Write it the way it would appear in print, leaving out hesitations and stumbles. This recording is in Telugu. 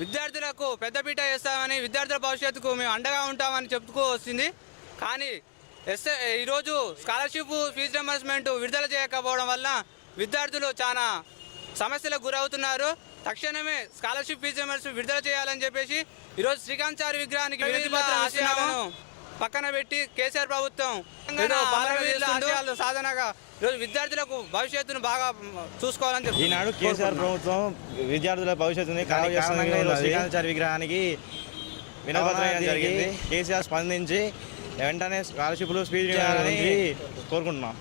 విద్యార్థులకు పెద్దపీట వేస్తామని, విద్యార్థుల భవిష్యత్తుకు మేము అండగా ఉంటామని చెప్పుకో వస్తుంది. కానీ ఈరోజు స్కాలర్షిప్ ఫీజు రింబర్స్మెంట్ విడుదల చేయకపోవడం వల్ల విద్యార్థులు చాలా సమస్యలకు గురవుతున్నారు. తక్షణమే స్కాలర్షిప్ ఫీజు రింబర్స్మెంట్ విడుదల చేయాలని చెప్పేసి ఈరోజు శ్రీకాంత్ చారి విగ్రహానికి ఆశయాలను పక్కన పెట్టి కేసీఆర్ ప్రభుత్వం సాధనగా ఈరోజు విద్యార్థులకు భవిష్యత్తును బాగా చూసుకోవాలని చెప్పి ఈనాడు కేసీఆర్ ప్రభుత్వం విద్యార్థుల భవిష్యత్తుని శ్రీకాంత్ చారి విగ్రహానికి వినపత్రం జరిగింది. కేసీఆర్ స్పందించి వెంటనే స్కాలర్షిప్లు ఫీజు కోరుకుంటున్నాం.